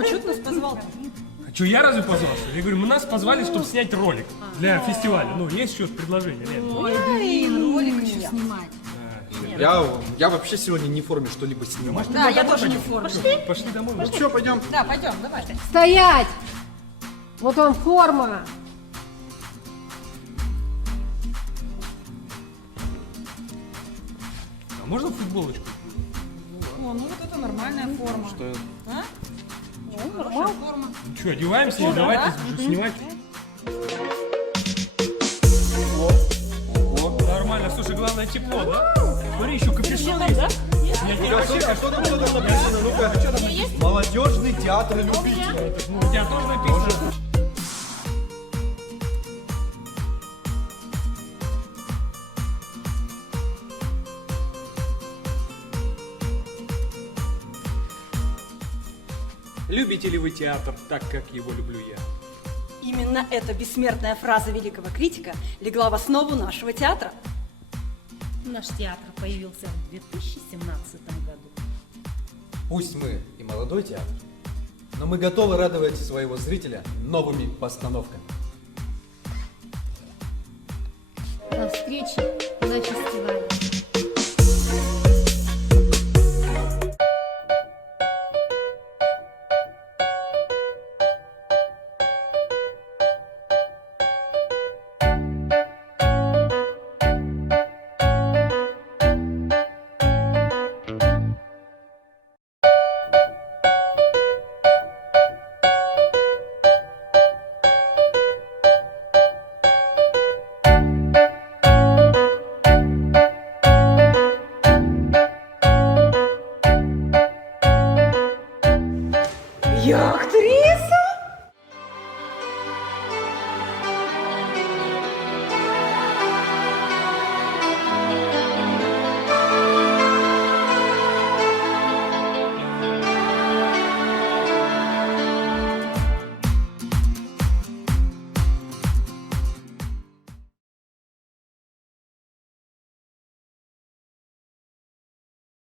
Рома, что ты нас позвал-то? А что, я разве позвался? Я говорю, мы нас позвали, чтобы снять ролик для фестиваля. Ну, есть еще предложение, нет? Ой, блин, ролик еще снимать. Я вообще сегодня не в форме что-либо снимать. Да, я тоже не в форме. Пошли домой. Ну что, пойдем? Да, пойдем, давай. Стоять! Вот вам форма. А можно футболочку? О, ну вот это нормальная форма. Что это? А? Ну, Хорошая нормально. форма. Ну что, одеваемся и давайте уже снимать. Нормально, слушай, главное тепло, да? Смотри, еще капюшон есть. Что там написано? Ну-ка. Молодежный театр любителей. Ну, у тебя тоже написано. Любите ли вы театр так, как его люблю я? Именно эта бессмертная фраза великого критика легла в основу нашего театра. Наш театр появился в 2017 году. Пусть мы и молодой театр, но мы готовы радовать своего зрителя новыми постановками. До встречи на фестивале. Як ти